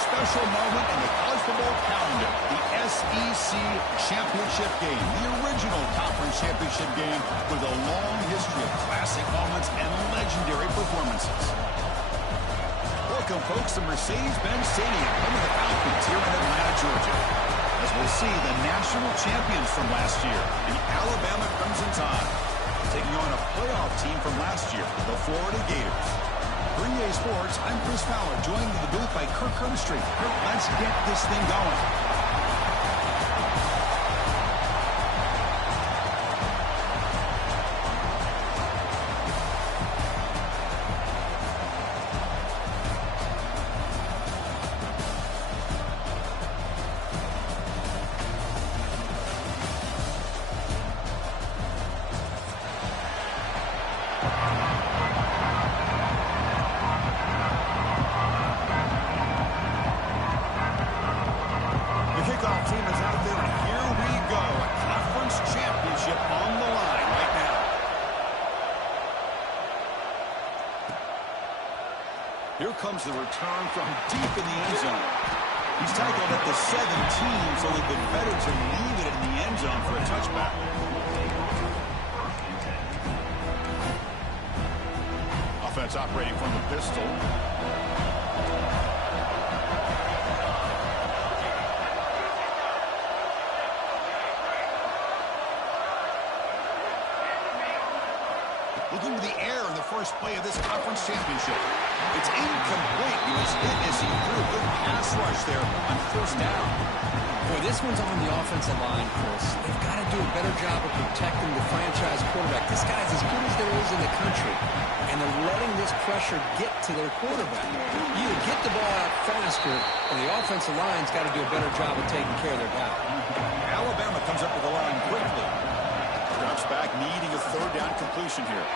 special moment in the college football calendar, the SEC Championship game, the original conference championship game with a long history of classic moments and legendary performances. Welcome, folks, to Mercedes-Benz Stadium, home of the Falcons here in Atlanta, Georgia. As we'll see the national champions from last year, the Alabama Crimson Tide, taking on a playoff team from last year, the Florida Gators. For EA Sports, I'm Chris Fowler, joined in the booth by Kirk Herbstreit. Kirk, let's get this thing going. Here comes the return from deep in the end zone. He's tackled at the 17, so they've been better to leave it in the end zone for a touchback. Offense operating from the pistol. Looking to the air in the first play of this conference championship. It's incomplete. He was hit as he threw a good pass rush there on first down. Boy, this one's on the offensive line, Chris. They've got to do a better job of protecting the franchise quarterback. This guy's as good as there is in the country, and they're letting this pressure get to their quarterback. You either get the ball out faster, or the offensive line's got to do a better job of taking care of their guy. Alabama comes up with the line quickly. Drops back, needing a third down completion here.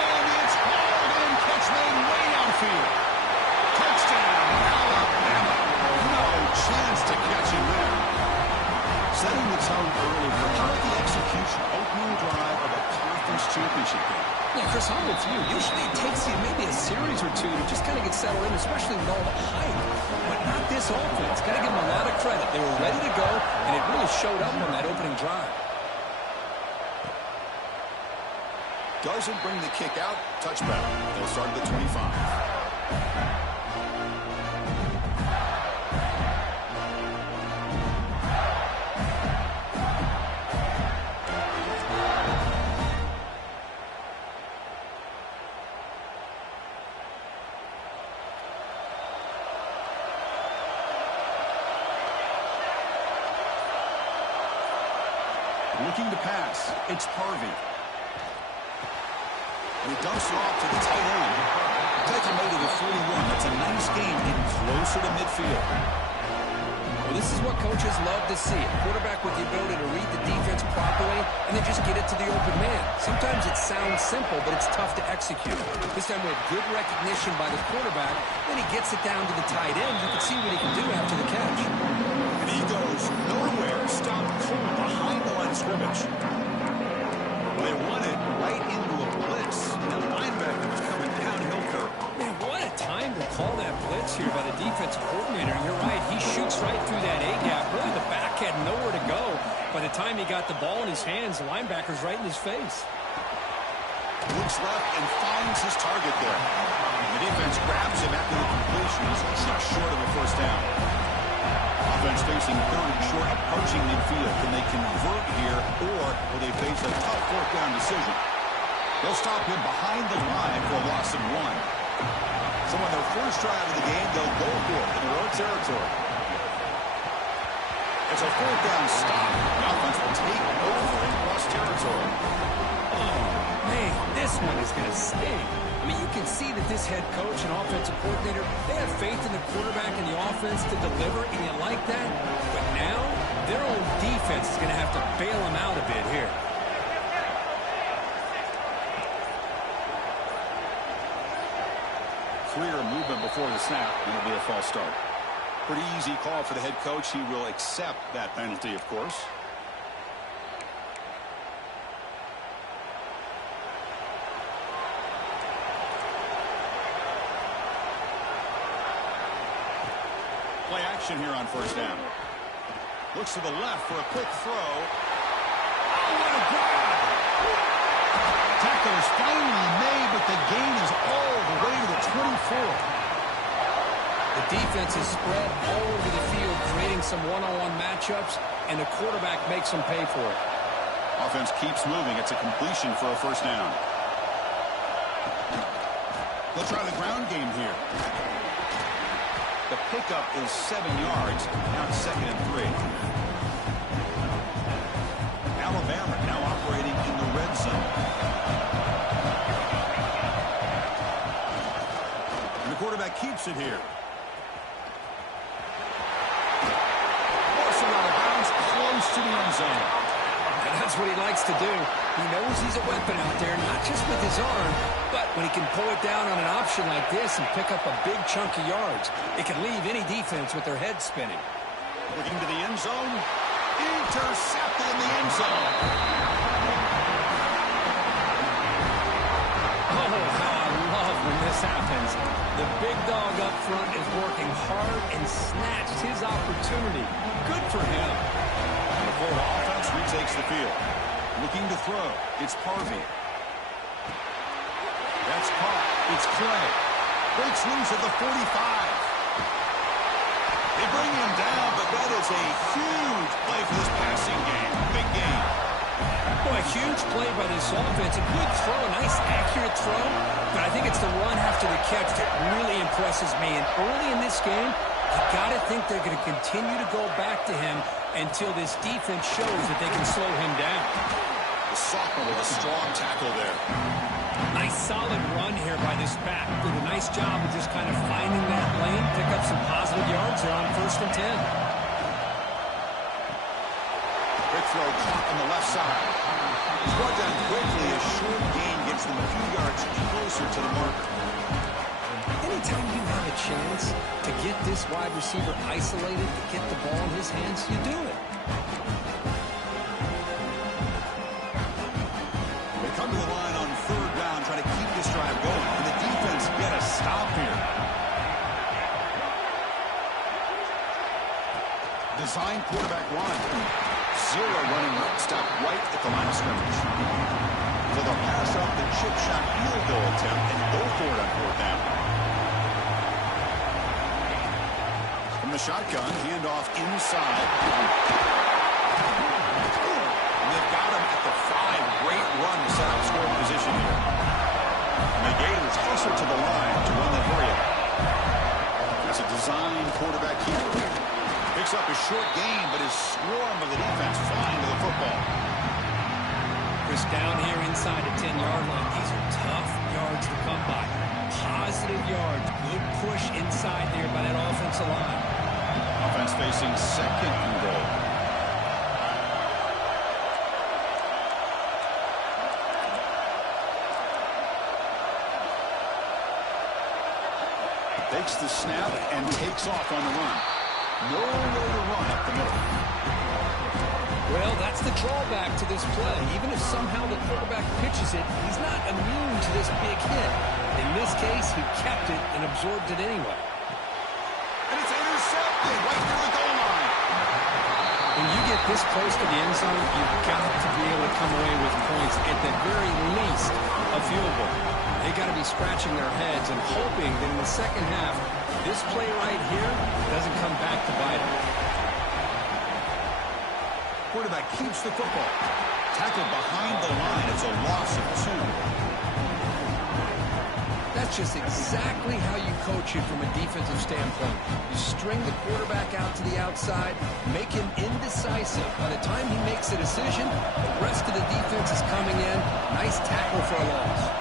And it's hauled in, catch made way downfield. Touchdown, Alabama. No chance to catch him there. Setting the tone early for the execution, opening drive of a conference championship game. Yeah, Chris, I'm with you. Usually it takes you maybe a series or two to just kind of get settled in, especially with all the hype. But not this offense. Got to give them a lot of credit. They were ready to go, and it really showed up on that opening drive. Doesn't bring the kick out. Touchback. They'll start at the 25. Looking to pass. It's Harvey. And he dumps it off to the tight end. Taking him to the 41. That's a nice game, getting closer to midfield. Well, this is what coaches love to see. A quarterback with the ability to read the defense properly and then just get it to the open man. Sometimes it sounds simple, but it's tough to execute. This time with good recognition by the quarterback, then he gets it down to the tight end. You can see what he can do after the catch. And he goes nowhere. Stopped cold behind the line of scrimmage. They won it right into a blitz. And the linebacker was coming downhill curve. Man, what a time to call that blitz here by the defensive coordinator. And you're right, he shoots right through that A-gap. Really, the back had nowhere to go. By the time he got the ball in his hands, the linebacker's right in his face. Looks left and finds his target there. The defense grabs him after the completion. He's just short of a first down. Offense facing third and short, approaching midfield. Can they convert here, or will they face a tough fourth down decision? They'll stop him behind the line for a loss of 1. So on their first drive of the game, they'll go for it in their own territory. It's a fourth down stop. The offense will take over in cross territory. Oh, man, this one is going to sting. I mean, you can see that this head coach and offensive coordinator, they have faith in the quarterback and the offense to deliver, and you like that. But now, their own defense is going to have to bail them out a bit here. Clear movement before the snap, and it'll be a false start. Pretty easy call for the head coach. He will accept that penalty, of course. action here on first down. Looks to the left for a quick throw. Oh, what a grab! Tackle is finally made, but the gain is all the way to the 24. The defense is spread all over the field, creating some one-on-one matchups, and the quarterback makes them pay for it. Offense keeps moving. It's a completion for a first down. They'll try the ground game here. The pickup is 7 yards. Now it's 2nd and 3. Alabama now operating in the red zone. And the quarterback keeps it here. Forcing out of bounds close to the end zone. And that's what he likes to do. He knows he's a weapon out there, not just with his arm, but when he can pull it down on an option like this and pick up a big chunk of yards, it can leave any defense with their head spinning. Looking to the end zone. Intercepted in the end zone. Oh, how I love when this happens. The big dog up front is working hard and snatched his opportunity. Good for him. The Florida offense retakes the field. Looking to throw. It's Harvey. That's caught. It's Clay. Breaks loose at the 45. They bring him down, but that is a huge play for this passing game. Big game. Boy, a huge play by this offense. A good throw, a nice accurate throw. But I think it's the run after the catch that really impresses me. And early in this game, you got to think they're going to continue to go back to him until this defense shows that they can slow him down. The sophomore with a strong tackle there. Nice solid run here by this back. Did a nice job of just kind of finding that lane, pick up some positive yards there on 1st and 10. Quick throw caught on the left side. He's brought down quickly. A short gain gets them a few yards closer to the marker. Anytime you have a chance to get this wide receiver isolated, to get the ball in his hands, you do it. They come to the line on 3rd down, trying to keep this drive going. And the defense get a stop here. Design quarterback run. Zero running route. Stop right at the line of scrimmage. So they'll pass up the chip shot field goal attempt and go for it on 4th down. From the shotgun, handoff inside. And they've got him at the 5. Great run to set up scoring position here. And the Gators hustle to the line to run the hurry up. That's a design quarterback keeper. Picks up a short gain, but his swarm of the defense flying to the football. Chris, down here inside the 10-yard line, these are tough yards to come by. Positive yards, good push inside there by that offensive line. Offense facing 2nd and goal. Takes the snap and takes off on the run. Nowhere to run up the middle. Well, that's the drawback to this play. Even if somehow the quarterback pitches it, he's not immune to this big hit. In this case, he kept it and absorbed it anyway. And it's intercepted right through the goal line. When you get this close to the end zone, you've got to be able to come away with points. At the very least, a field goal. They got to be scratching their heads and hoping that in the second half, this play right here doesn't come back to bite them. Quarterback keeps the football. Tackled behind the line. It's a loss of 2. That's just exactly how you coach it from a defensive standpoint. You string the quarterback out to the outside, make him indecisive. By the time he makes a decision, the rest of the defense is coming in. Nice tackle for a loss.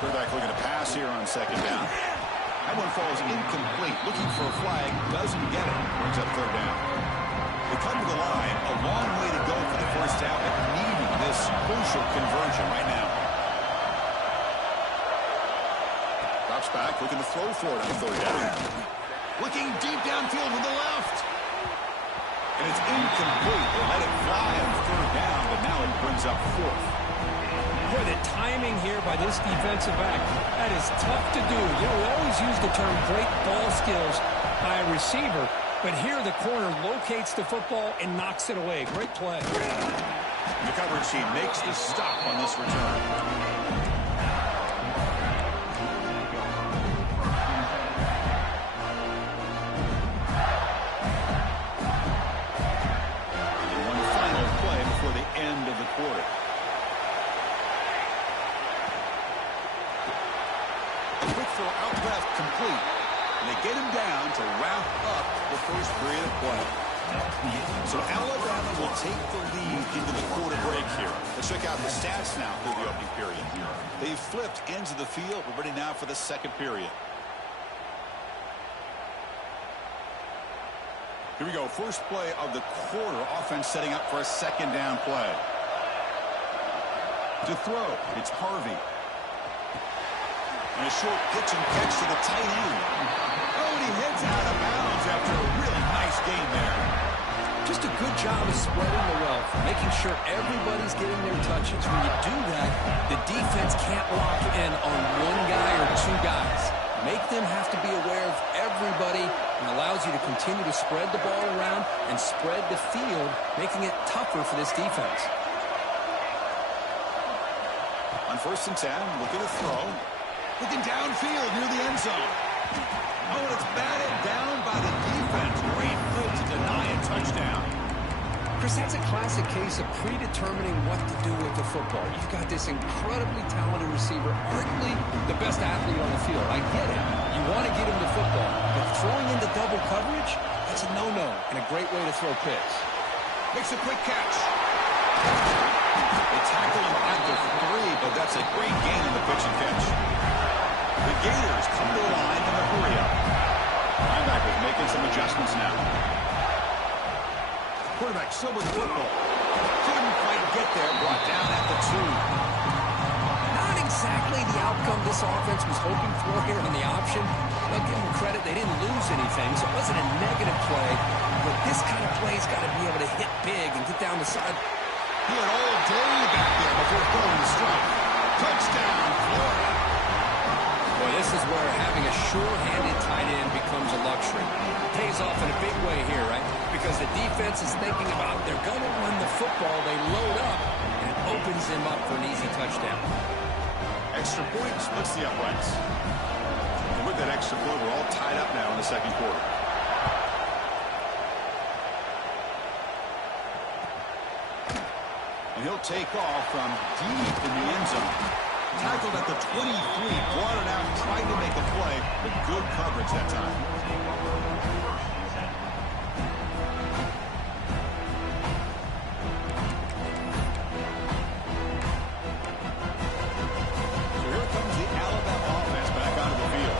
Quarterback looking to pass here on 2nd down. That one falls incomplete. Looking for a flag. Doesn't get it. Brings up 3rd down. They come to the line. A long way to go for the first down, but needing this crucial conversion right now. Drops back, looking to throw for it on 3rd down. Looking deep downfield with the left. And it's incomplete. They let it fly on 3rd down, but now it brings up 4th. Boy, the timing here by this defensive back, that is tough to do. You know, we always use the term great ball skills, by a receiver, but here the corner locates the football and knocks it away. Great play. The coverage team makes the stop on this return. End of the quarter. A quick throw out left, complete. And they get him down to wrap up the first period of play. So Alabama will take the lead into the quarter break here. Let's check out the stats now through the opening period. They've flipped ends of the field. We're ready now for the second period. Here we go. First play of the quarter. Offense setting up for a second down play. To throw, it's Harvey. And a short pitch and catch to the tight end. Oh, and he heads out of bounds after a really nice gain there. Just a good job of spreading the wealth, making sure everybody's getting their touches. When you do that, the defense can't lock in on one guy or two guys. Make them have to be aware of everybody, and allows you to continue to spread the ball around and spread the field, making it tougher for this defense. On 1st and 10, look at the throw. Looking downfield near the end zone. Oh, and it's batted down by the defense. Great flip to deny a touchdown. Chris, that's a classic case of predetermining what to do with the football. You've got this incredibly talented receiver, arguably the best athlete on the field. I get it. You want to get him the football, but throwing into double coverage, that's a no-no and a great way to throw picks. Makes a quick catch. They tackle him at the 3, but that's a great gain in the pitch and catch. The Gators come to the line in a hurry-up. Linebackers making some adjustments now. Quarterback still with the football. Couldn't quite get there, brought down at the 2. Not exactly the outcome this offense was hoping for here on the option. I'll give them credit, they didn't lose anything, so it wasn't a negative play. But this kind of play's got to be able to hit big and get down the side. He had all day back there before throwing the strike. Touchdown, Florida. Boy, this is where having a sure-handed tight end becomes a luxury. It pays off in a big way here, right? Because the defense is thinking about they're going to run the football. They load up, and it opens them up for an easy touchdown. Extra point splits the uprights. And with that extra point, we're all tied up now in the second quarter. And he'll take off from deep in the end zone. Tackled at the 23, brought it out, tried to make a play, but good coverage that time. So here comes the Alabama offense back onto the field.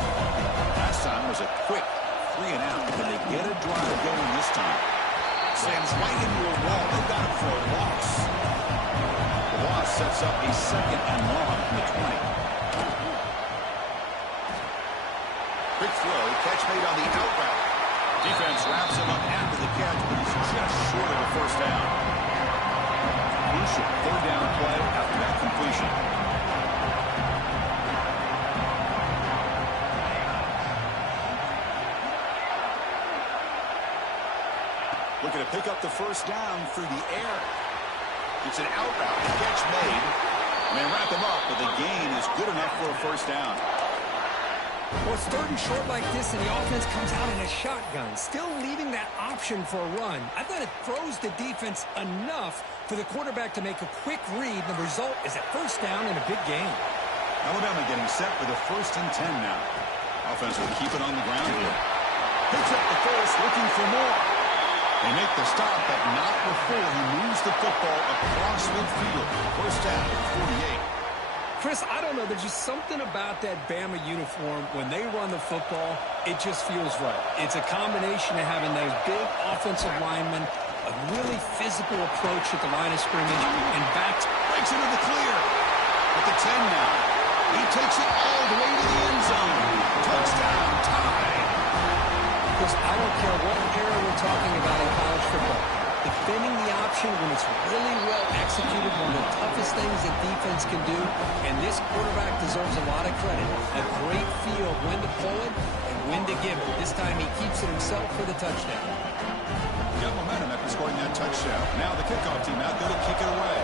Last time was a quick 3-and-out, but they get a drive going this time. Slams right into a wall. They've got him for a loss. The loss sets up a second and long from the 20. Quick throw, catch made on the out route. Defense wraps him up after the catch, but he's just short of the first down. Crucial third down play after that completion. Looking to pick up the first down through the air. It's an out route, the catch made. And they wrap him up, but the gain is good enough for a first down. Well, it's 3rd and short like this, and the offense comes out in a shotgun, still leaving that option for a run. I thought it throws the defense enough for the quarterback to make a quick read. The result is a first down and a big gain. Alabama getting set for the 1st and 10 now. Offense will keep it on the ground here. Picks up the first, looking for more. They make the stop, but not before he moves the football across midfield. First down at 48. Chris, I don't know. There's just something about that Bama uniform. When they run the football, it just feels right. It's a combination of having those big offensive linemen, a really physical approach at the line of scrimmage, and backs. Breaks into the clear. At the 10 now. He takes it all the way to the end zone. Touchdown, tie. Chris, I don't care what era we're talking about in college football. Defending the option when it's really well executed, one of the toughest things that defense can do, and this quarterback deserves a lot of credit. A great feel of when to pull it and when to give it. This time he keeps it himself for the touchdown. Got momentum after scoring that touchdown. Now the kickoff team out there to kick it away.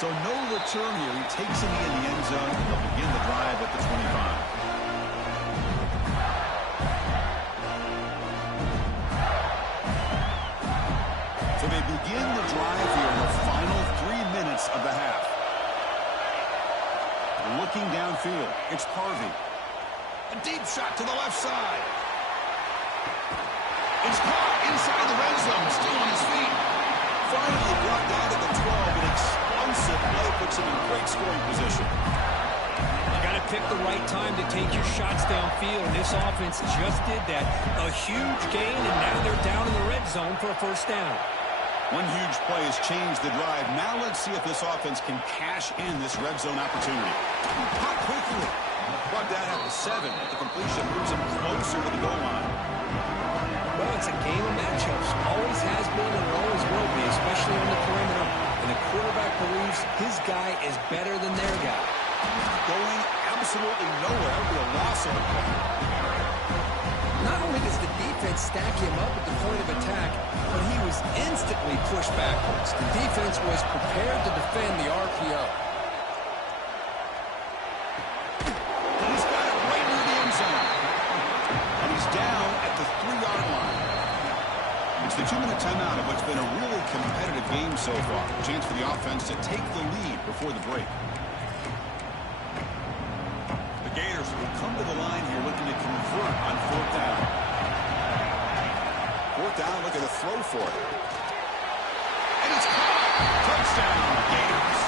So no return here. He takes it in the end zone. They'll begin the drive at the 25. So they begin the drive here in the final 3 minutes of the half. Looking downfield, it's Harvey. A deep shot to the left side. It's caught inside the red zone, still on his feet. Finally brought down to the 12. An explosive play puts him in great scoring position. You got to pick the right time to take your shots downfield. This offense just did that. A huge gain, and now they're down in the red zone for a first down. One huge play has changed the drive. Now let's see if this offense can cash in this red zone opportunity. Caught quickly. Brought down at the 7. The completion moves him closer to the goal line. Well, it's a game of matchups. Always has been and always will be, especially on the perimeter. And the quarterback believes his guy is better than their guy. Going absolutely nowhere with a loss of a play. Not only does the defense stack him up at the point of attack, but he was instantly pushed backwards. The defense was prepared to defend the RPO. And he's got it right near the end zone. And he's down at the 3-yard line. It's the 2-minute timeout of what's been a really competitive game so far. A chance for the offense to take the lead before the break. The Gators will come to the line here looking to convert on 4th down. 4th down, look at the throw for it. And it's caught. Touchdown, Gators.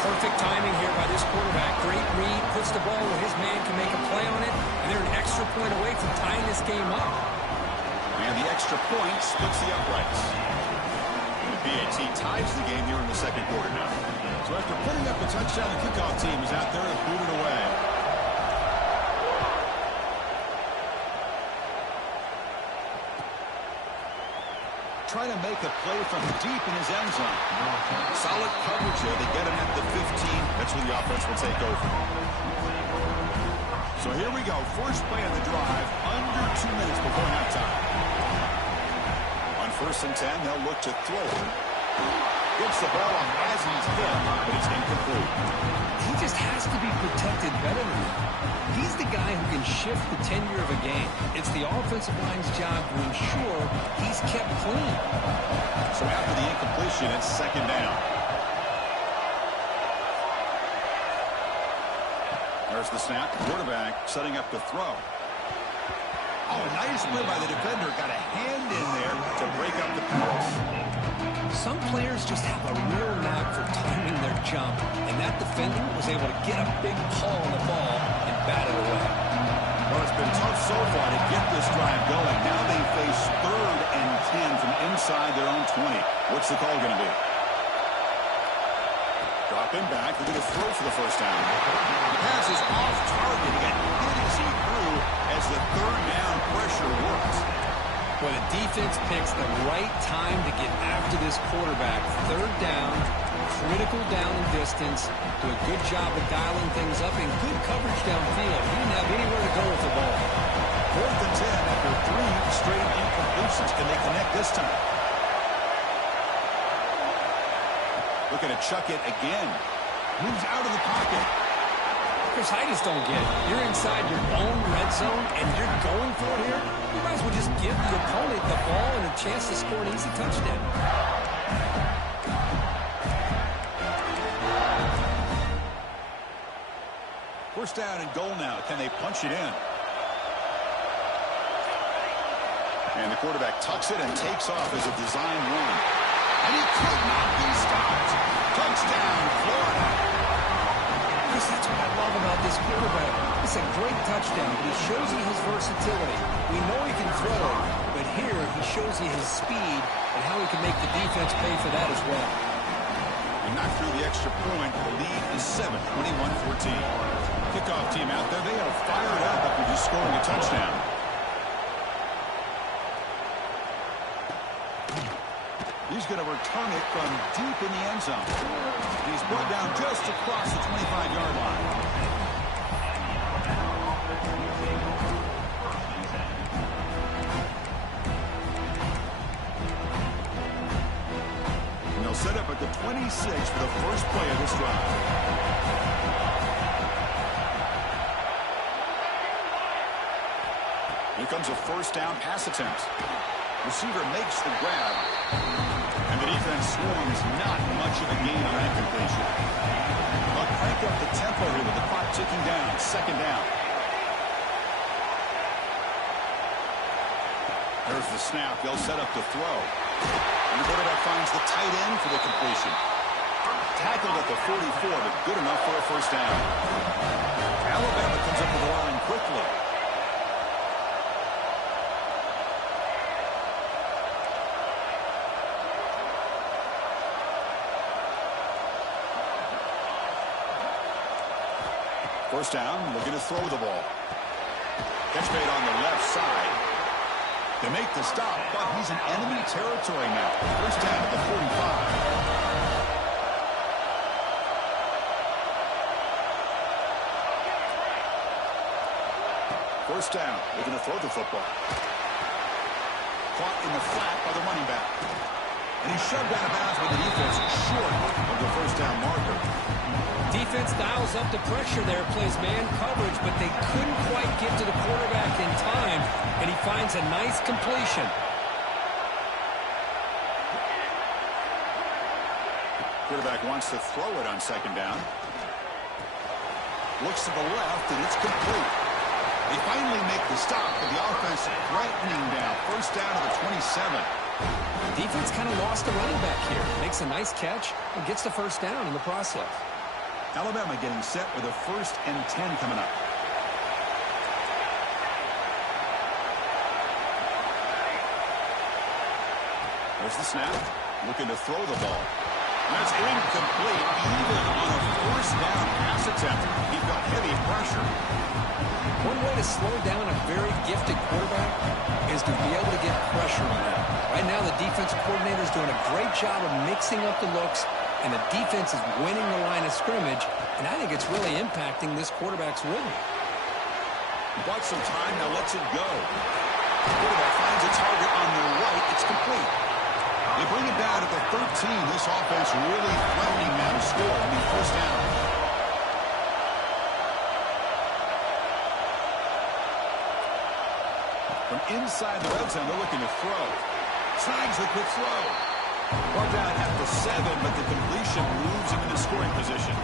Perfect timing here by this quarterback. Great read, puts the ball where his man can make a play on it, and they're an extra point away from tying this game up. And the extra point splits the uprights. The PAT ties the game here in the second quarter now. So after putting up the touchdown, the kickoff team is out there to boot it away. Trying to make a play from deep in his end zone. Solid coverage there. They get him at the 15. That's where the offense will take over. So here we go. First play of the drive, under 2 minutes before halftime. On 1st and 10, they'll look to throw it. Gets the ball off as he's hit, but it's incomplete. He just has to be protected better than that. He's the guy who can shift the tenure of a game. It's the offensive line's job to ensure he's kept clean. So after the incompletion, it's 2nd down. There's the snap. Quarterback setting up to throw. Oh, nice play by the defender. Got a hand in there to break up the pass. Some players just have a real knack for timing their jump, and that defender was able to get a big pull on the ball and bat it away. Well, it's been tough so far to get this drive going. Now they face 3rd and 10 from inside their own 20. What's the call going to be? Drop him back. They're going to throw for the first down. The pass is off target. He got hit as he threw as the 3rd down pressure works. Well, the defense picks the right time to get after this quarterback. 3rd down, critical down and distance. Do a good job of dialing things up and good coverage downfield. He didn't have anywhere to go with the ball. 4th and 10 after 3 straight incompletions. Can they connect this time? Looking to chuck it again. Moves out of the pocket. Chris, I just don't get it. You're inside your own red zone, and you're going for it here? You might as well just give the opponent the ball and a chance to score an easy touchdown. First down and goal now. Can they punch it in? And the quarterback tucks it and takes off as a design run. And he could not be stopped. Touchdown, Florida. Chris, that's what I love about this quarterback. It's a great touchdown, but he shows you his versatility. We know he can throw it, but here he shows you his speed and how he can make the defense pay for that as well. And not through the extra point. The lead is 7, 21-14. Kickoff team out there. They are fired up after just scoring a touchdown. He's going to return it from deep in the end zone. He's brought down just across the 25-yard line. And they'll set up at the 26 for the first play of this drive. Here comes a first down pass attempt. Receiver makes the grab. And the defense swarms not much of a gain on that completion. They'll crank up the tempo here with the clock ticking down. Second down. There's the snap. They'll set up to throw. And the quarterback finds the tight end for the completion. Tackled at the 44, but good enough for a first down. Alabama comes up with the line quickly. First down, looking to throw the ball. Catch made on the left side. They make the stop, but he's in enemy territory now. First down at the 45. First down, looking to throw the football. Caught in the flat by the running back. And he's shoved out of bounds with the defense short of the first down marker. Defense dials up the pressure there, plays man coverage, but they couldn't quite get to the quarterback in time, and he finds a nice completion. Quarterback wants to throw it on second down. Looks to the left, and it's complete. They finally make the stop, but the offense threatening down. First down to the 27. The defense kind of lost the running back here. Makes a nice catch and gets the first down in the process. Alabama getting set with a 1st and 10 coming up. There's the snap. Looking to throw the ball. That's incomplete, even on a first down pass attempt. He felt heavy pressure. One way to slow down a very gifted quarterback is to be able to get pressure on him. Right now, the defensive coordinator is doing a great job of mixing up the looks, and the defense is winning the line of scrimmage, and I think it's really impacting this quarterback's rhythm. Bought some time, now lets it go. The quarterback finds a target on the right. It's complete. They bring it down at the 13. This offense really threatening now to score. I mean, first down. From inside the red zone, they're looking to throw. Snags the quick throw. Brought down at the 7, but the completion moves him into scoring position.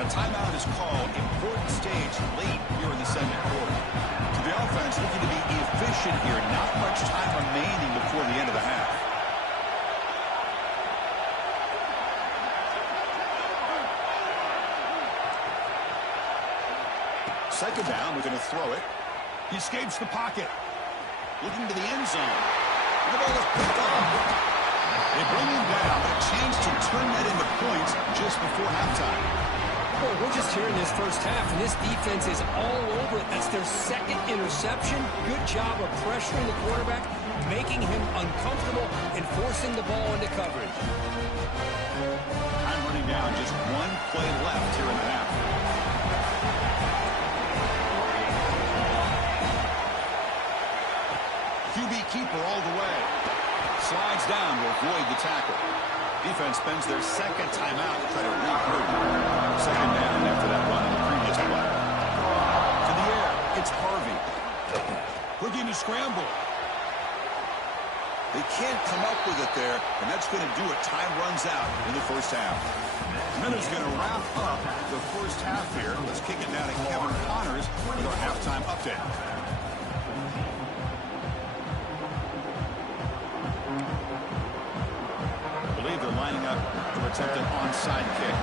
A timeout is called. Important stage late here in the second quarter. To the offense, looking to be efficient here. Not much time remaining before the end of the half. Second down, we're going to throw it. He escapes the pocket. Looking to the end zone. And the ball is picked up. They bring him down. A chance to turn that into points just before halftime. Well, we're just here in this first half, and this defense is all over it. That's their second interception. Good job of pressuring the quarterback, making him uncomfortable, and forcing the ball into coverage. Time running down. Just one play left here in the half. QB keeper all the way. Slides down to avoid the tackle. Defense spends their second timeout to try to regroup. Second down after that run in the previous play. To the air, it's Harvey. Looking to scramble. They can't come up with it there, and that's going to do it. Time runs out in the first half. And then it's going to wrap up the first half here. Let's kick it down to Kevin Connors with our halftime update. Lining up to attempt an onside kick.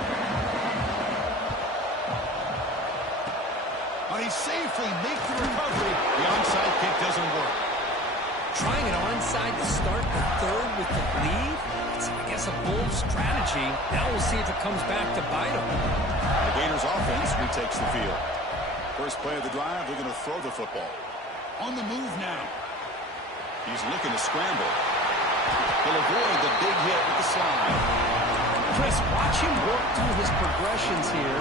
But he safely makes the recovery. The onside kick doesn't work. Trying an onside to start the third with the lead? It's, I guess, a bold strategy. Now we'll see if it comes back to bite him. The Gators offense retakes the field. First play of the drive, they're going to throw the football. On the move now. He's looking to scramble. He'll avoid the big hit with the slide. Chris, watch him work through his progressions here.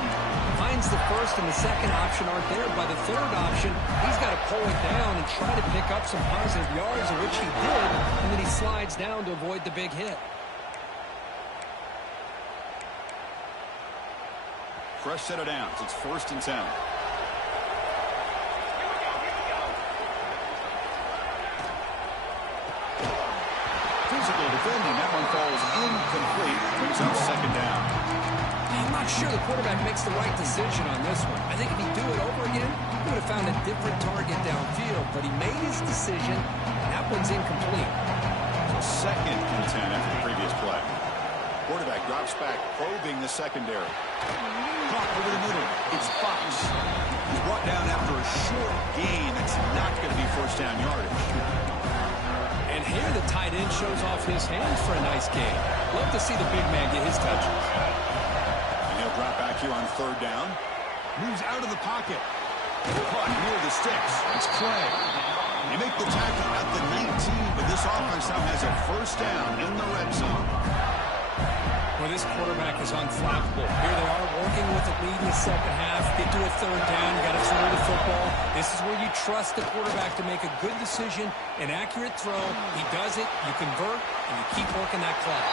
Finds the first and the second option aren't there. By the third option, he's got to pull it down and try to pick up some positive yards, of which he did, and then he slides down to avoid the big hit. Fresh set of downs. It's 1st and 10. Physical defending. That one falls incomplete. Brings up 2nd down. I'm not sure the quarterback makes the right decision on this one. I think if he'd do it over again, he would have found a different target downfield. But he made his decision, and that one's incomplete. So 2nd and 10 after the previous play. Quarterback drops back, probing the secondary. Caught over the middle. It's Fox. He's brought down after a short gain. That's not going to be 1st down yardage. And here the tight end shows off his hands for a nice gain. Love to see the big man get his touches. And he'll drop back here on 3rd down. Moves out of the pocket. Caught near the sticks. It's Clay. They make the tackle at the 19, but this offense now has a 1st down in the red zone. Well, this quarterback is unflappable. Here they are working with a lead in the second half. Get to a 3rd down. You got to throw the football. This is where you trust the quarterback to make a good decision, an accurate throw. He does it, you convert, and you keep working that clock.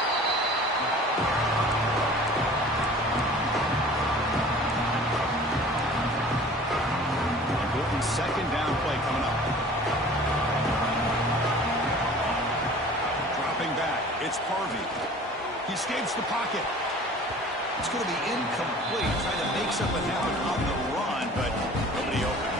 Important 2nd down play coming up. Dropping back. It's Harvey. He escapes the pocket. It's going to be incomplete. Trying to make something happen on the run, but nobody open.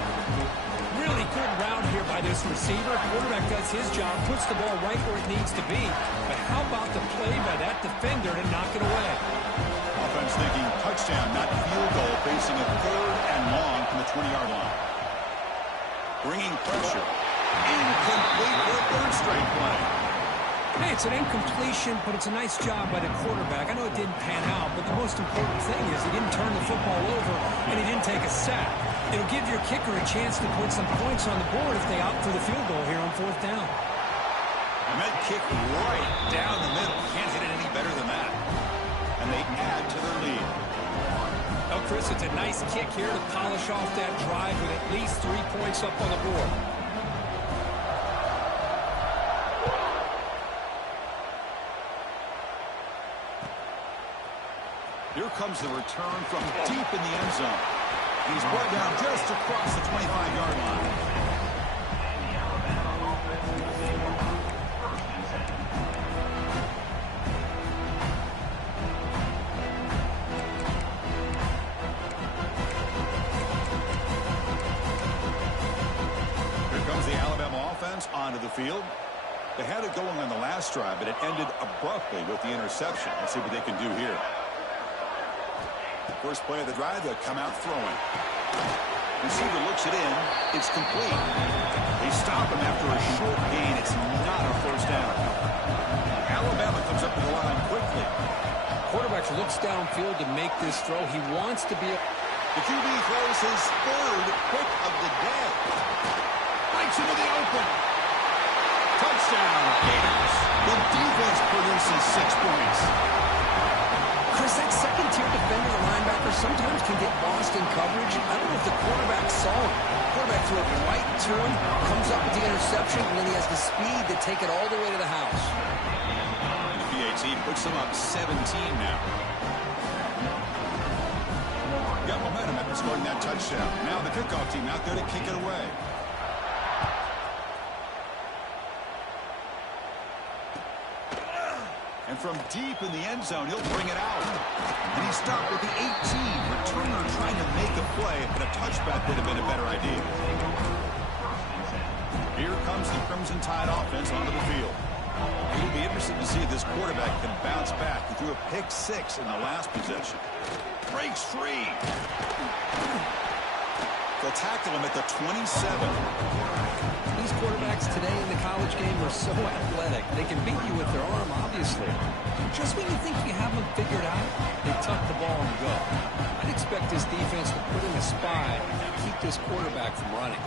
Really good route here by this receiver. Quarterback does his job, puts the ball right where it needs to be. But how about the play by that defender to knock it away? Offense thinking touchdown, not field goal, facing a 3rd and long from the 20-yard line. Bringing pressure. Incomplete for a 3rd straight play. Hey, it's an incompletion, but it's a nice job by the quarterback. I know it didn't pan out, but the most important thing is he didn't turn the football over, and he didn't take a sack. It'll give your kicker a chance to put some points on the board if they opt for the field goal here on 4th down. And that kick right down the middle. Can't hit it any better than that. And they add to their lead. Oh, Chris, it's a nice kick here to polish off that drive with at least 3 points up on the board. Here comes the return from deep in the end zone. He's brought down just across the 25-yard line. Here comes the Alabama offense onto the field. They had it going on the last drive, but it ended abruptly with the interception. Let's see what they can do here. First play of the drive, they'll come out throwing. Receiver looks it in. It's complete. They stop him after a short gain. It's not a 1st down. Alabama comes up to the line quickly. Quarterback looks downfield to make this throw. He wants to be a... The QB throws his 3rd pick of the day. Breaks into the open. Touchdown, Gators. The defense produces 6 points. Chris, that second-tier defender, the linebacker, sometimes can get lost in coverage. I don't know if the quarterback saw him. The quarterback threw it right to him, comes up with the interception, and then he has the speed to take it all the way to the house. And the PAT puts them up 17 now. Got momentum after scoring that touchdown. Now the kickoff team out there to kick it away. And from deep in the end zone, he'll bring it out. And he stopped with the 18. Returner trying to make a play, but a touchback would have been a better idea. Here comes the Crimson Tide offense onto the field. It'll be interesting to see if this quarterback can bounce back. He threw a pick 6 in the last possession. Breaks free. They'll tackle him at the 27. These quarterbacks today in the college game are so athletic. They can beat you with their arm, obviously. Just when you think you have them figured out, they tuck the ball and go. I'd expect this defense to put in a spy and keep this quarterback from running.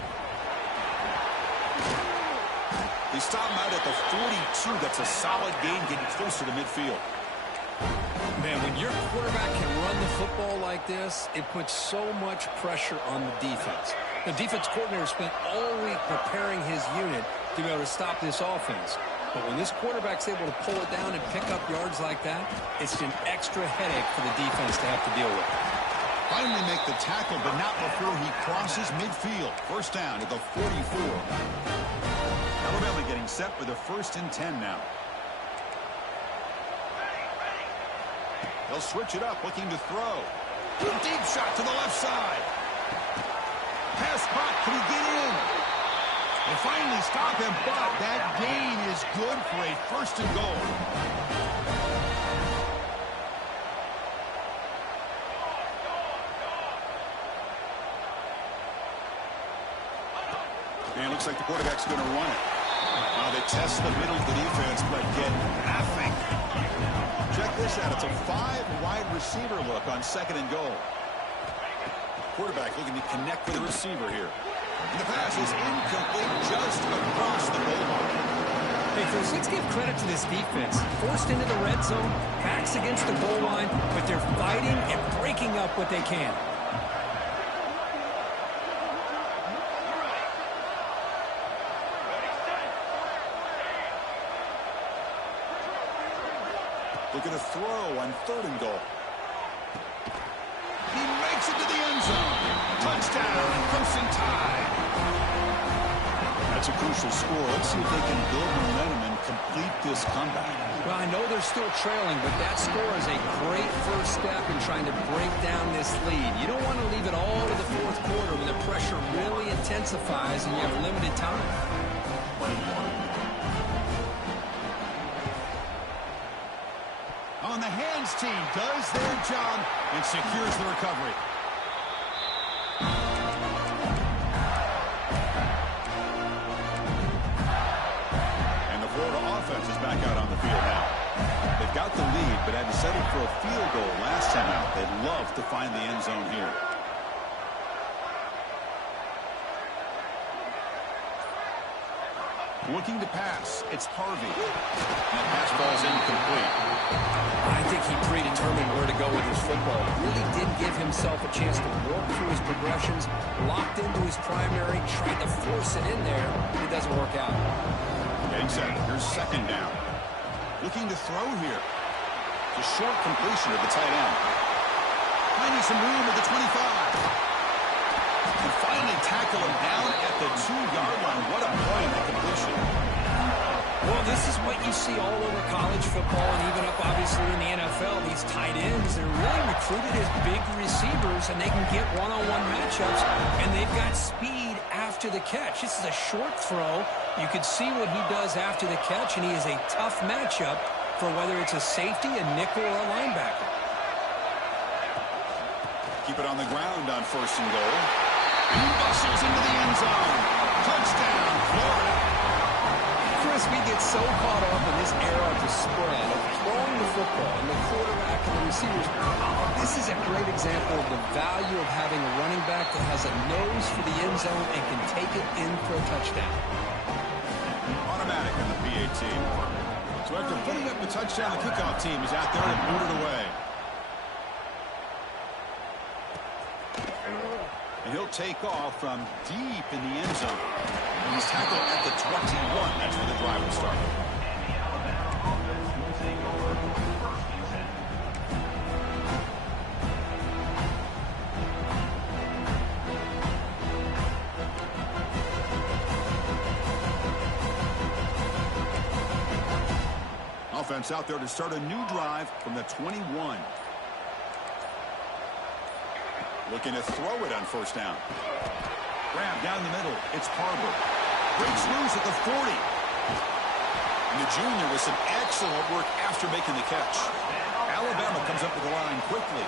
They stop him out at the 42. That's a solid gain, getting closer to midfield. Man, when your quarterback can run the football like this, it puts so much pressure on the defense. The defense coordinator spent all week preparing his unit to be able to stop this offense. But when this quarterback's able to pull it down and pick up yards like that, it's an extra headache for the defense to have to deal with. Finally make the tackle, but not before he crosses midfield. First down at the 44. Alabama getting set for the 1st and 10 now. They'll switch it up, looking to throw. Deep shot to the left side. Pass caught. Can he get in? They finally stop him, but that gain is good for a 1st and goal. And it looks like the quarterback's going to run it. Now they test the middle of the defense, but get nothing. Check this out. It's a 5-wide receiver look on 2nd and goal. Quarterback looking to connect with the receiver here. And the pass is incomplete just across the goal line. Hey, folks, let's give credit to this defense. Forced into the red zone, backs against the goal line, but they're fighting and breaking up what they can. Looking to throw on 3rd and goal. He makes it to the end zone. Touchdown, Crimson Tide. That's a crucial score. Let's see if they can build momentum and complete this comeback. Well, I know they're still trailing, but that score is a great first step in trying to break down this lead. You don't want to leave it all to the 4th quarter when the pressure really intensifies and you have limited time. On the hands team does their job and secures the recovery. And the Florida offense is back out on the field now. They've got the lead, but had to settle for a field goal last time out. They'd love to find the end zone here. Looking to pass. It's Harvey. And the pass ball is incomplete. I think he predetermined where to go with his football. Really did give himself a chance to walk through his progressions, locked into his primary, tried to force it in there. It doesn't work out. Getting set. Here's 2nd down. Looking to throw here. It's a short completion of the tight end. Finding some room at the 25. And finally tackle him down at the 2-yard line. What a play in that completion. Well, this is what you see all over college football and even up, obviously, in the NFL. These tight ends, they're really recruited as big receivers, and they can get one-on-one matchups, and they've got speed after the catch. This is a short throw. You could see what he does after the catch, and he is a tough matchup for whether it's a safety, a nickel, or a linebacker. Keep it on the ground on 1st and goal. He bustles into the end zone. Touchdown, Florida. Chris, we get so caught up in this era of the spread, of throwing the football, and the quarterback and the receivers. This is a great example of the value of having a running back that has a nose for the end zone and can take it in for a touchdown. Automatic on the PAT. So after putting up the touchdown, the kickoff team is out there and moved it away. And he'll take off from deep in the end zone. And he's tackled at the 21. That's where the drive will start. Offense out there to start a new drive from the 21. Looking to throw it on 1st down. Grab down the middle. It's Harbor. Breaks loose at the 40. And the junior with some excellent work after making the catch. Alabama comes up to the line quickly.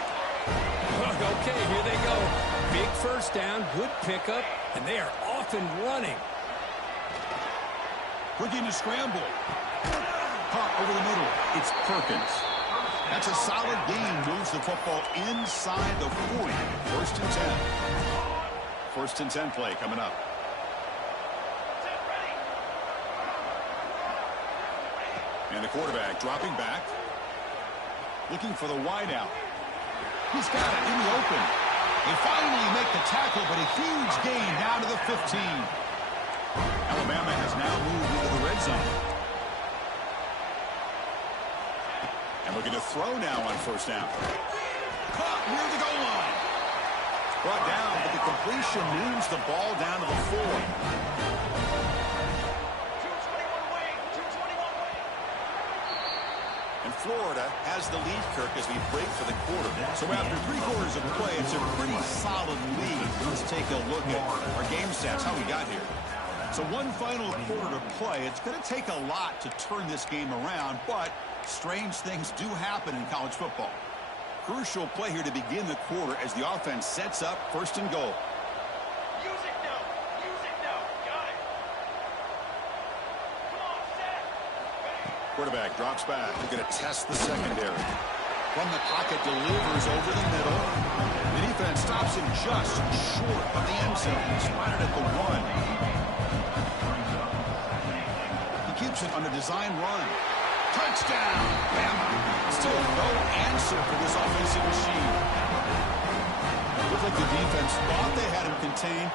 Okay, here they go. Big 1st down, good pickup, and they are off and running. Looking to scramble. Caught over the middle. It's Perkins. That's a solid gain. Moves the football inside the 40. 1st and 10. 1st and 10 play coming up. And the quarterback dropping back. Looking for the wide out. He's got it in the open. They finally make the tackle, but a huge gain down to the 15. Alabama has now moved into the red zone. And looking to throw now on first down. Caught near the goal line. Brought down, but the completion moves the ball down to the 4. And Florida has the lead, Kirk, as we break for the quarter. So after 3 quarters of play, it's a pretty solid lead. Let's take a look at our game stats, how we got here. So one final quarter to play. It's going to take a lot to turn this game around, but strange things do happen in college football. Crucial play here to begin the quarter as the offense sets up first and goal. Use it now. Use it now. Got it. Come on, set. Quarterback drops back. We're going to test the secondary. From the pocket, delivers over the middle. The defense stops him just short of the end zone. Spotted at the 1. He keeps it on a design run. Touchdown, Bama. Still no answer for this offensive machine. Looks like the defense thought they had him contained.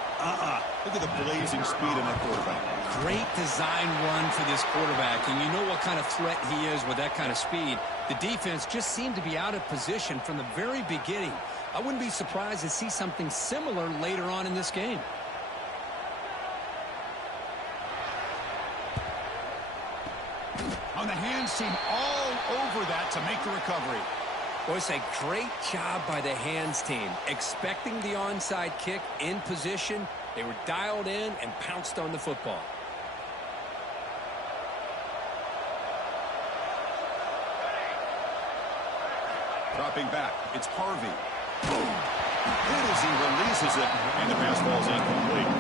Look at the blazing speed in that quarterback. Great design run for this quarterback, and you know what kind of threat he is with that kind of speed. The defense just seemed to be out of position from the very beginning. I wouldn't be surprised to see something similar later on in this game. On the hands team all over that to make the recovery. Boys, a great job by the hands team. Expecting the onside kick in position. They were dialed in and pounced on the football. Dropping back, it's Harvey. Hit as he releases it, and the pass ball is incomplete.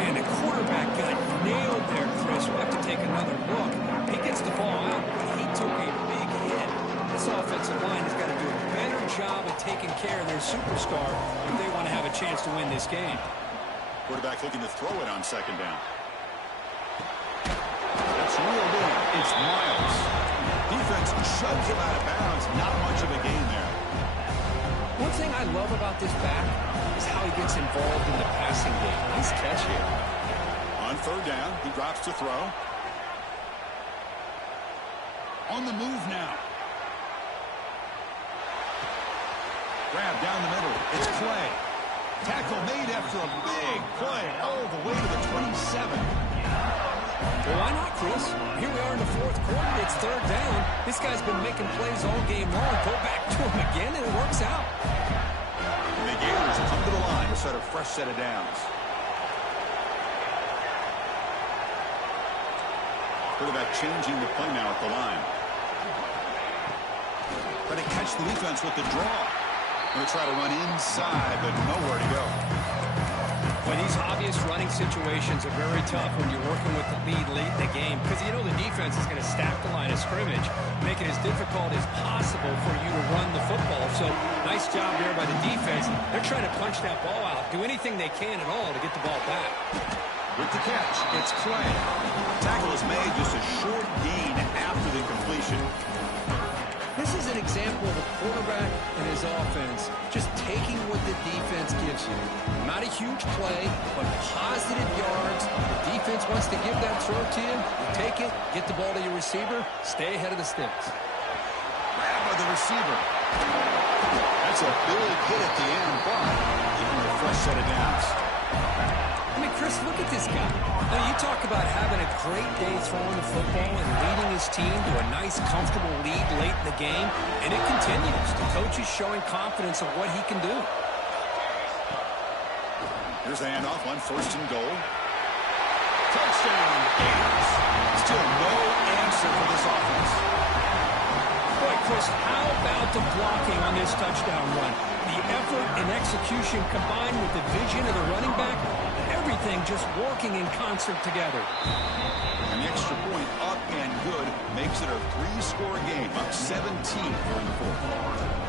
Man, the quarterback got nailed there, Chris. We'll have to take another look. He gets the ball out, but he took a big hit. This offensive line has got to do a better job of taking care of their superstar if they want to have a chance to win this game. Quarterback looking to throw it on second down. That's reeled in. It's Miles. Defense shoves him out of bounds. Not much of a gain there. One thing I love about this back is how he gets involved in the passing game. Nice catch here. On third down, he drops to throw. On the move now. Grab down the middle. It's Clay. Tackle made after a big play all the way to the 27. Well, why not, Chris? Here we are in the fourth quarter. It's third down. This guy's been making plays all game long. Go back to him again, and it works out. And the Gators come to the line to set a fresh set of downs. Quarterback changing the play now at the line. Trying to catch the defense with the draw. Going to try to run inside, but nowhere to go. Well, these obvious running situations are very tough when you're working with the lead late in the game because you know the defense is going to stack the line of scrimmage, make it as difficult as possible for you to run the football. So, nice job there by the defense. They're trying to punch that ball out, do anything they can at all to get the ball back. With the catch, it's Clay. Tackle is made just a short gain after the completion. This is an example of a quarterback and his offense just taking what the defense gives you. Not a huge play, but positive yards. The defense wants to give that throw to you. You take it, get the ball to your receiver, stay ahead of the sticks. Grab by the receiver. That's a big hit at the end, but even a fresh set of downs. I mean, Chris, look at this guy. Now, you talk about having a great day throwing the football and leading his team to a nice, comfortable lead late in the game, and it continues. The coach is showing confidence of what he can do. Here's the handoff on first and goal. Touchdown, Gators. Still no answer for this offense. Boy, Chris, how about the blocking on this touchdown run? The effort and execution combined with the vision of the running back, everything just working in concert together. An extra point up and good makes it a 3-score game, up 17 during the fourth.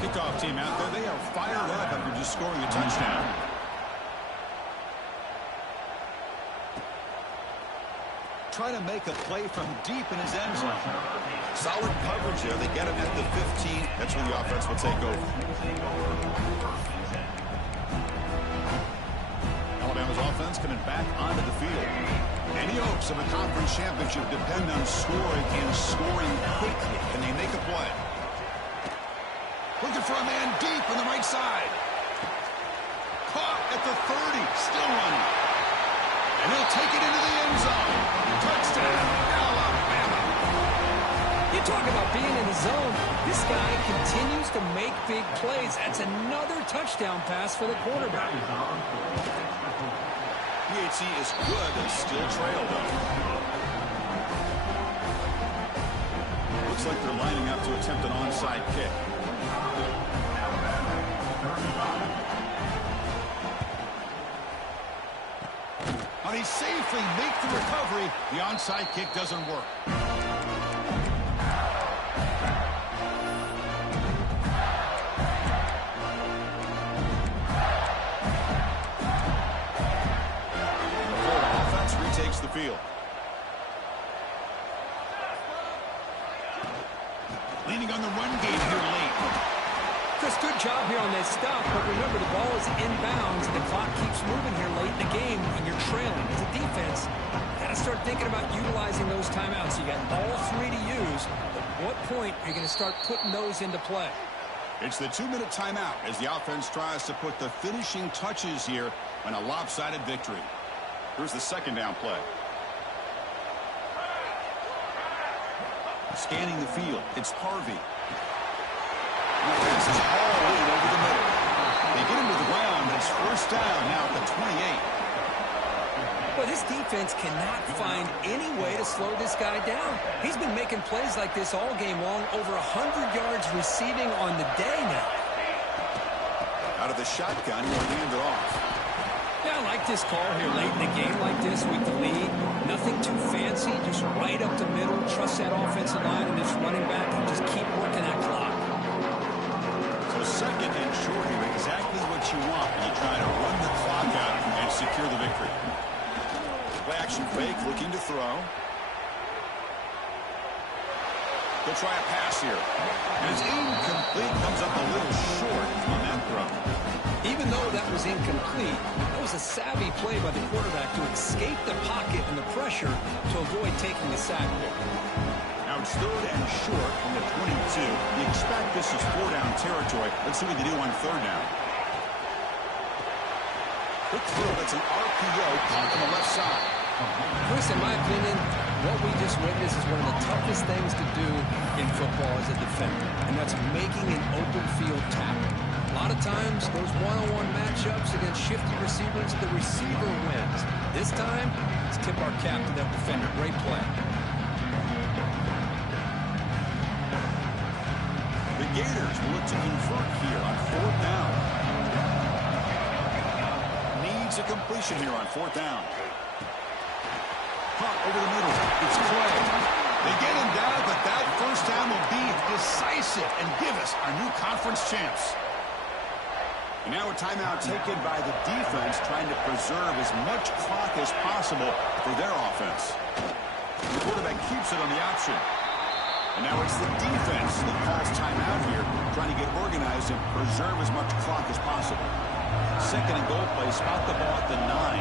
Kickoff team out there, they are fired up after just scoring a touchdown. trying to make a play from deep in his end zone. Solid coverage there. They get him at the 15. That's where the offense will take over. Alabama's offense coming back onto the field. Any hopes of a conference championship depend on scoring and scoring quickly. Can they make a play? Looking for a man deep on the right side. Caught at the 30. Still running. And they'll take it into the end zone. Touchdown, Alabama. You talk about being in the zone. This guy continues to make big plays. That's another touchdown pass for the quarterback. PAT is good and still trailed though. Looks like they're lining up to attempt an onside kick. He safely makes the recovery. The onside kick doesn't work. The Florida offense retakes the field. Leaning on the run game here late. Chris, good job here on that stop, but remember the ball is inbounds. The clock keeps moving here late in the game, and you're trailing. As a defense, got to start thinking about utilizing those timeouts. You got all three to use. At what point are you going to start putting those into play? It's the 2-minute timeout as the offense tries to put the finishing touches here on a lopsided victory. Here's the second down play. Scanning the field, it's Harvey. The pass is all in over the middle. They get him to the ground. It's first down now at the 28. But this defense cannot find any way to slow this guy down. He's been making plays like this all game long, over 100 yards receiving on the day now. Out of the shotgun, he'll hand it off. Yeah, I like this call here late in the game like this with the lead. Nothing too fancy, just right up the middle. Trust that offensive line and this running back and just keep working that clock. Second and short here, exactly what you want when you try to run the clock out and secure the victory. Play action fake, looking to throw. They'll try a pass here. And it's incomplete, comes up a little short on that throw. Even though that was incomplete, that was a savvy play by the quarterback to escape the pocket and the pressure to avoid taking the sack there. Now it's third and short from the 22. You expect this is 4-down territory. Let's see what they do on third down. Quick throw, that's an RPO caught on the left side. Chris, in my opinion, what we just witnessed is one of the toughest things to do in football as a defender, and that's making an open field tackle. A lot of times, those one-on-one matchups against shifty receivers, the receiver wins. This time, let's tip our cap to that defender. Great play. The Gators will look to convert here on fourth down. Needs a completion here on fourth down. Pop over the middle. It's Clay. They get him down, but that first down will be decisive and give us our new conference champs. And now a timeout taken by the defense, trying to preserve as much clock as possible for their offense. The quarterback keeps it on the option. And now it's the defense that calls timeout here, trying to get organized and preserve as much clock as possible. Second and goal play, spot the ball at the 9.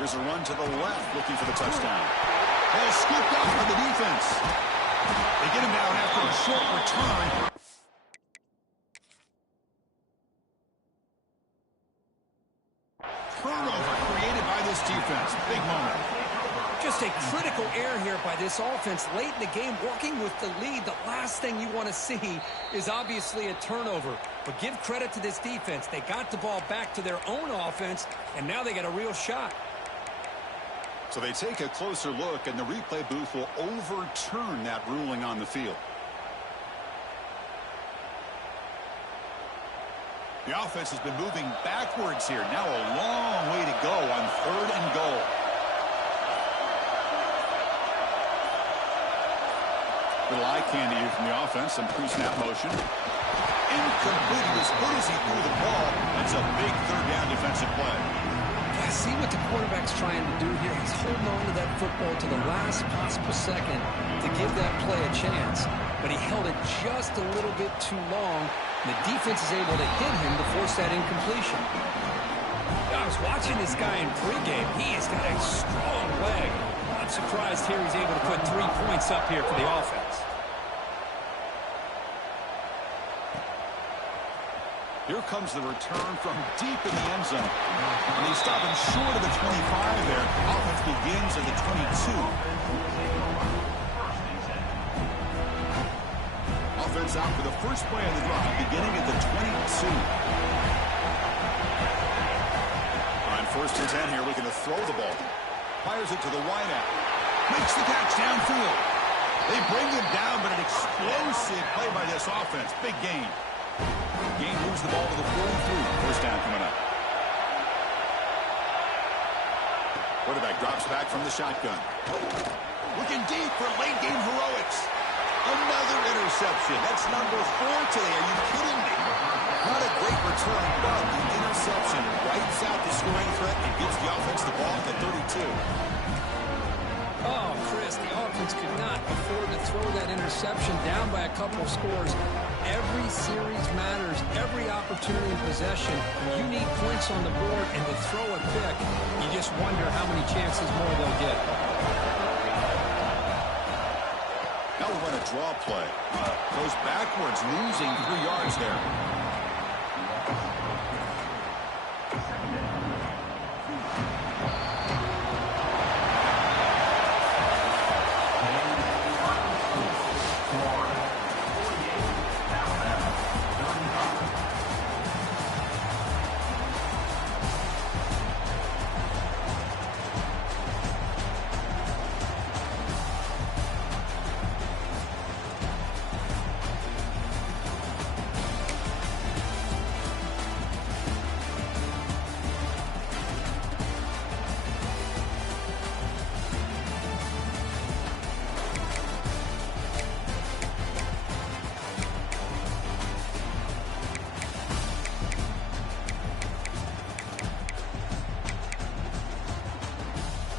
Here's a run to the left, looking for the touchdown. Ball scooped up by the defense. They get him down after a short return. Turnover created by this defense. Big moment. Just a critical error here by this offense late in the game, working with the lead. The last thing you want to see is obviously a turnover. But give credit to this defense. They got the ball back to their own offense, and now they got a real shot. So they take a closer look, and the replay booth will overturn that ruling on the field. The offense has been moving backwards here. Now a long way to go on third and goal. Little eye candy here from the offense. Some pre-snap motion. Incomplete as good as he threw the ball. That's a big third down defensive play. Yeah, I see what the quarterback's trying to do here. He's holding on to that football to the last possible second to give that play a chance. But he held it just a little bit too long. And the defense is able to hit him to force that incompletion. I was watching this guy in pregame. He has got a strong leg. I'm surprised here he's able to put 3 points up here for the offense. Here comes the return from deep in the end zone. And they stop him short of the 25 there. Offense begins at the 22. Offense out for the first play of the drive, beginning at the 22. On 1st and 10 here, looking to throw the ball. Fires it to the wideout. Makes the catch downfield. They bring him down, but an explosive play by this offense. Big gain. Gain moves the ball to the 43. First down coming up. Quarterback drops back from the shotgun. Looking deep for late game heroics. Another interception. That's number 4 today. Are you kidding me? Not a great return, but the interception wipes out the scoring threat and gives the offense the ball at the 32. Oh, Chris, the offense could not afford to throw that interception down by a couple of scores. Every series matters. Every opportunity in possession. You need points on the board, and to throw a pick, you just wonder how many chances more they'll get. Now we run a draw play. Goes backwards, losing 3 yards there.